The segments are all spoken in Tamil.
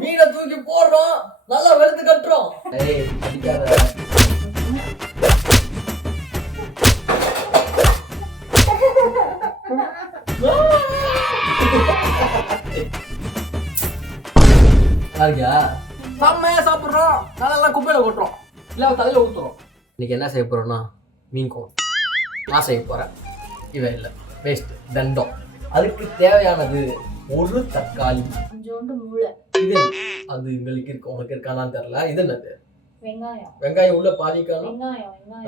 மீனை தூக்கி போடுறோம், நல்லா வெளுத்து கட்டுறோம். ஏய் அடிக்காத. செம்மையா சாப்பிடுறோம், நல்லா குப்பையில கொட்டுறோம், இல்ல தலையில ஊத்துறோம். இன்னைக்கு என்ன செய்ய போறோம்னா மீன் குழம்பு நான் செய்ய போறேன். இவன் இல்லை வேஸ்ட் தண்டம். அதுக்கு தேவையானது ஒரு தக்காளி, கொஞ்சோண்டு மூளை. இது அது உங்களுக்கு இருக்கு, உனக்கு இருக்கானான்னு தெரியல. இது என்னது? வெங்காயம். வெங்காயம் உள்ள பாதிக்கானோ?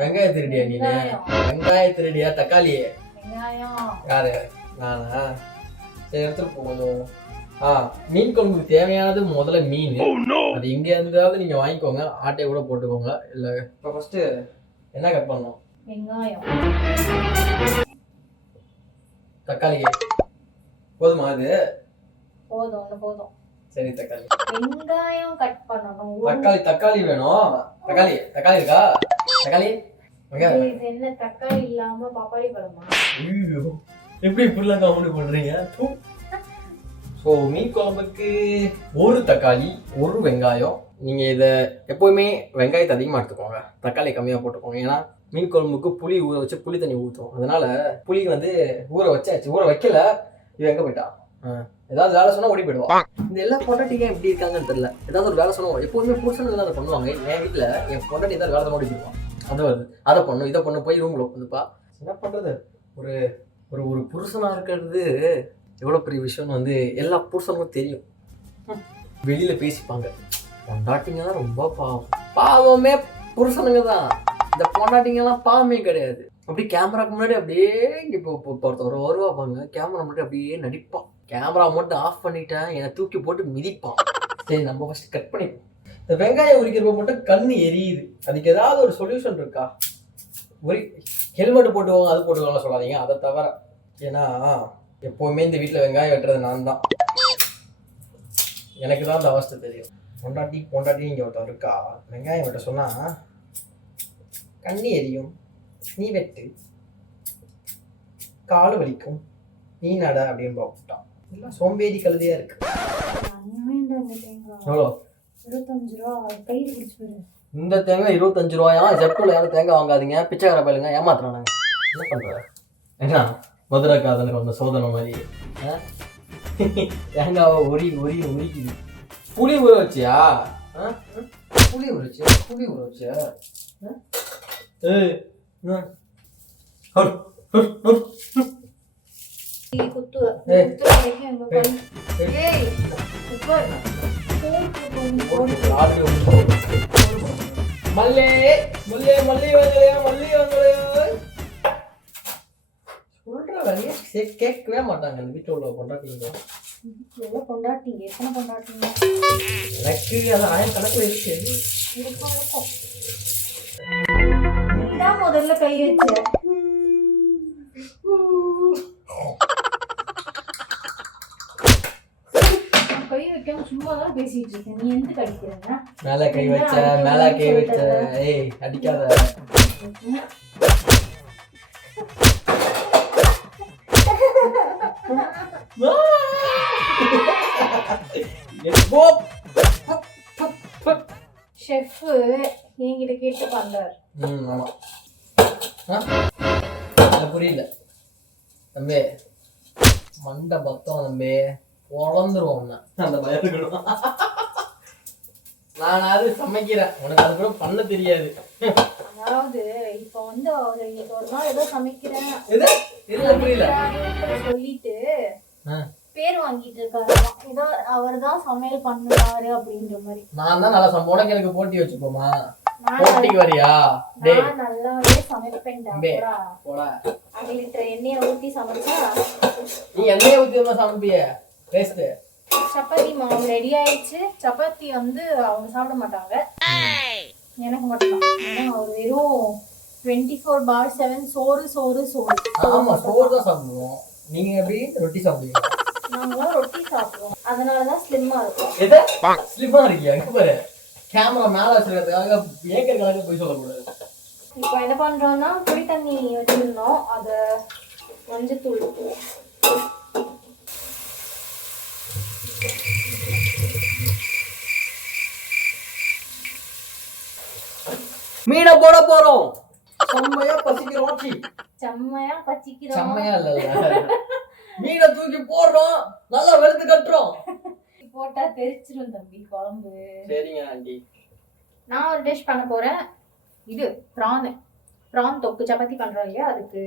வெங்காயம் திருடியா நீ? வெங்காயம் திருடியா? தக்காளியே யாரு? நானா? சரி எடுத்துட்டு போகணும். மீன் குழம்புக்கு தேவையானது முதல்ல மீன். அது எங்க இருந்தாலும் நீங்க வாங்கிக்கோங்க, ஆட்டையை கூட போட்டுக்கோங்க. இல்ல இப்ப ஃபர்ஸ்ட் என்ன கட் பண்ணணும்? வெங்காயம், தக்காளி. போதுமா? அது போதும். சரி தக்காளி, வெங்காயம் கட் பண்ணணும். தக்காளி வேணும். தக்காளி இருக்கா? தக்காளி என்ன தக்காளி இல்லாம பப்பாளி பழமா? ஐயோ எப்படி இப்படிலாம் காமெடி பண்றீங்க? ஸோ மீன் குழம்புக்கு ஒரு தக்காளி, ஒரு வெங்காயம். நீங்கள் இதை எப்போவுமே வெங்காயத்தை அதிகமாக எடுத்துக்கோங்க, தக்காளி கம்மியாக போட்டுக்கோங்க. ஏன்னா மீன் குழம்புக்கு புளி ஊற வச்சு புளி தண்ணி ஊற்றுவோம். அதனால புளி வந்து ஊற வச்சாச்சு. ஊற வைக்கல, இது எங்கே போயிட்டா? ஏதாவது வேலை சொன்னால் ஓடி போயிடுவான். இந்த எல்லா பொண்டாட்டிங்க எப்படி இருக்காங்கன்னு தெரியல. ஏதாவது ஒரு வேலை சொன்னால் எப்போதுமே புருஷனுக்கு தான் அதை பண்ணுவாங்க. என் வீட்டில் என் பொண்டாட்டி ஏதாவது வேலை ஓடி போயிடுவான். அது வருது, அதை பண்ணும், இதை பண்ணு, போய் ரூமில் உட்காந்துப்பா. என்ன பண்ணுறது? ஒரு ஒரு ஒரு புருஷனாக இருக்கிறது எவ்வளோ பெரிய விஷயம்னு வந்து எல்லா புருஷனுக்கும் தெரியும். வெளியில் பேசிப்பாங்க, பொண்டாட்டிங்கலாம் ரொம்ப பாவமே புருஷனுங்க தான். இந்த பொண்டாட்டிங்கலாம் பாவமே கிடையாது. அப்படி கேமராக்கு முன்னாடி அப்படியே இங்கே ஒருத்தர் வருவாப்பாங்க, கேமரா முன்னாடி அப்படியே நடிப்பான். கேமரா மட்டும் ஆஃப் பண்ணிட்டேன், என்னை தூக்கி போட்டு மிதிப்பான். சரி நம்ம ஃபர்ஸ்ட் கட் பண்ணிப்போம். இந்த வெங்காயம் உரிக்கிறப்ப மட்டும் கண்ணு எரியுது. அதுக்கு ஏதாவது ஒரு சொல்யூஷன் இருக்கா? ஹெல்மெட் போட்டுவாங்க, அது போட்டுவாங்க சொல்லாதீங்க, அதை தவிர. ஏன்னா எப்போவுமே இந்த வீட்டில் வெங்காயம் வெட்டுறது நான் தான். எனக்கு தான் அந்த அவஸ்தை தெரியும். பொண்டாட்டி இங்கே ஒருத்தர் இருக்கா, வெங்காயம் வெட்ட சொன்னால் கண்ணி எரியும், நீ வெட்டு, காலு வலிக்கும், நீ நட அப்படின்னு பார்த்துட்டான். எல்லாம் சோம்பேறி கழுதியா இருக்கு. எவ்வளோ? 25 ரூபா. கையில் பிடிச்சி போயிரு. இந்த தேங்காய் 25 ரூபாயா? ஜெப்டோல யாரும் தேங்காய் வாங்காதீங்க, பிச்சைக்கார பயிலுங்க, ஏமாத்துறானுங்க. என்ன பண்ற? என்ன மதுரை காதலுக்கு வந்த சோதனை மாதிரி தேங்காவை உரிக்குது. புளி ஊற வச்சியா? புளி ஊற வச்சியா? மல்லே கேட்கவே மாட்டாங்க இந்த வீட்டில் உள்ள பொண்டாட்டிங்க. எத்தனை பொண்டாட்டிங்க? எனக்கு அது 1000 கணக்கில் இருக்கு. நீதான் முதல்ல கை வச்ச. கை வைக்காம சும்மா தான் பேசிட்டு இருக்கேன். நீ எந்த கடிக்கிறேன்னா மேல கை வச்ச. ஏய் அடிக்காத. ஷெஃப் என்கிட்ட கேட்டு பண்றாரு. ஆமா. புரியல தம்பி, மண்டை பத்தம் தம்பி, உழந்துருவோம். அந்த பயத்துக்கணும். நான் அது சமைக்கிறேன், உனக்கு அது கூட பண்ண தெரியாது. அதாவது இப்ப வந்து அவரு இன்னைக்கு ஒரு நாள் ஏதோ சமைக்கிறேன் சொல்லிட்டு பேர் வாங்கிட்டு இருக்காரு. ஏதோ அவர் தான் சமையல் பண்ணுவாரு அப்படின்ற மாதிரி. நான் தான் நல்லா உனக்கு எனக்கு போட்டி வச்சுப்போமா? போட்டிக்கு வரியா? நான் நல்லாவே சமைப்பேன். 1 லிட்டர் எண்ணெயை ஊத்தி சமைச்சா. நீ எண்ணெயை ஊத்தி சமைப்பிய? சப்பாத்தி மாவு ரெடி ஆயிடுச்சு. சப்பாத்தி வந்து அவங்க சாப்பிட மாட்டாங்க, எனக்கு மட்டும் தான். அவர் வெறும் 24/7 சோறு. ஆமா, சோறு தான் சாப்பிடுவோம். நீங்க எப்படி ரொட்டி சாப்பிடுவீங்க? நாங்களும் ரொட்டி சாப்பிடுவோம், அதனாலதான் ஸ்லிம்மா இருக்கும். எது ஸ்லிம்மா இருக்கியா? இங்க பாரு, கேமரா மேல வச்சிருக்கிறதுக்காக ஏக்கர் கணக்கு போய் சொல்லக்கூடாது. இப்போ என்ன பண்றோம்னா, புளி தண்ணி வச்சிருந்தோம், அத மஞ்சத்தூள் மீனை போட போறோம். செம்மையா பசிக்கிறோம். செம்மையா பச்சிக்கிறோம். செம்மையா இல்ல, மீனை தூக்கி போடுறோம், நல்லா வெளுத்து கட்டுறோம். போட்டா தெரிச்சிரும் தம்பி குழம்பு. சரிங்க ஆண்டி. நான் ஒரு டிஷ் பண்ண போறேன். இது ப்ரான் தொக்கு சப்பாத்தி பண்றோம் இல்லையா, அதுக்கு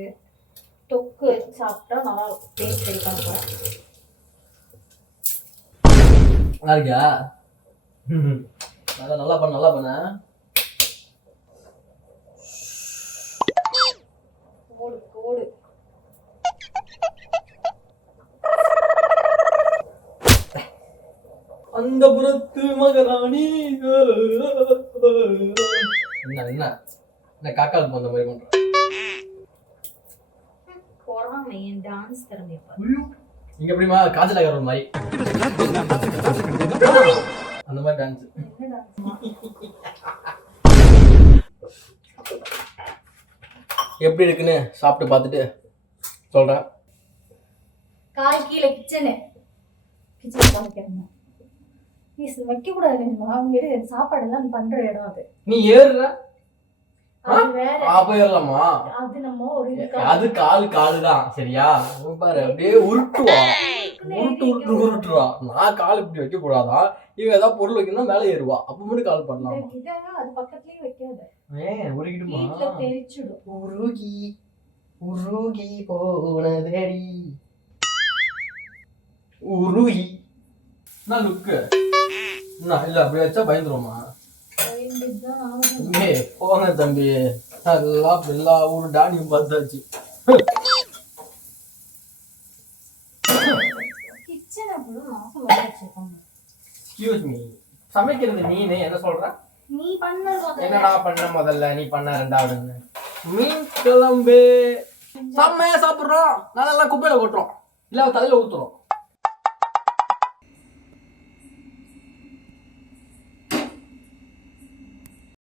தொக்கு சாப்பிட்டா நல்லா டேஸ்ட் ட்ரை பண்ண போறேன். நல்லா இருக்கியா? நல்லா பண்ண. கோடு அந்த புறத்து மகராணி. என்ன காக்கால் போந்த மாதிரி பண்ற? பொறாமை டான்ஸ் திறமை பாரு. இங்க எப்படிமா காஜல் அகர்வால் மாதிரி அந்த மாதிரி டான்ஸ். எப்படி இருக்குன்னு சாப்பிட்டு பார்த்துட்டு சொல்றேன். கால் கீழே கிச்சன் காமிக்கணும். நீ வைக்க கூடாது. அவங்க சாப்பாடு எல்லாம் பண்ற இடம் அது. நீ ஏறுற அது வேற. அப்ப ஏறலாமா? அது நம்ம ஒரு அது காலுதான் சரியா? பாரு அப்படியே உருட்டுவா. உருட்டுவா. நான் கால் இப்படி வைக்க கூடாதா? இவன் ஏதாவது பொருள் வைக்கணும்னா மேல ஏறுவா. அப்ப மட்டும் கால் பண்ணலாம். அது பக்கத்துலயே வைக்காத. உருகிடுமா? வீட்ல தெரிச்சிடும். உருகி போனதடி உருகி. நான் லுக்கு இல்ல அப்படி வச்சா பயந்துருமா? போங்க தம்பி, எல்லா ஊரு டானியும் பார்த்தாச்சு. எக்ஸ்கியூஸ் மீ, சமைக்கிறது நீனு என்ன சொல்ற? நீ பண்ணது என்னடா பண்ண முதல்ல, நீ பண்ண ரெண்டாவது. மீன் குழம்பு செம்மையா சாப்பிடுறோம். நல்லா குப்பையில கொட்டுறோம், இல்ல தலையில ஊத்துறோம்.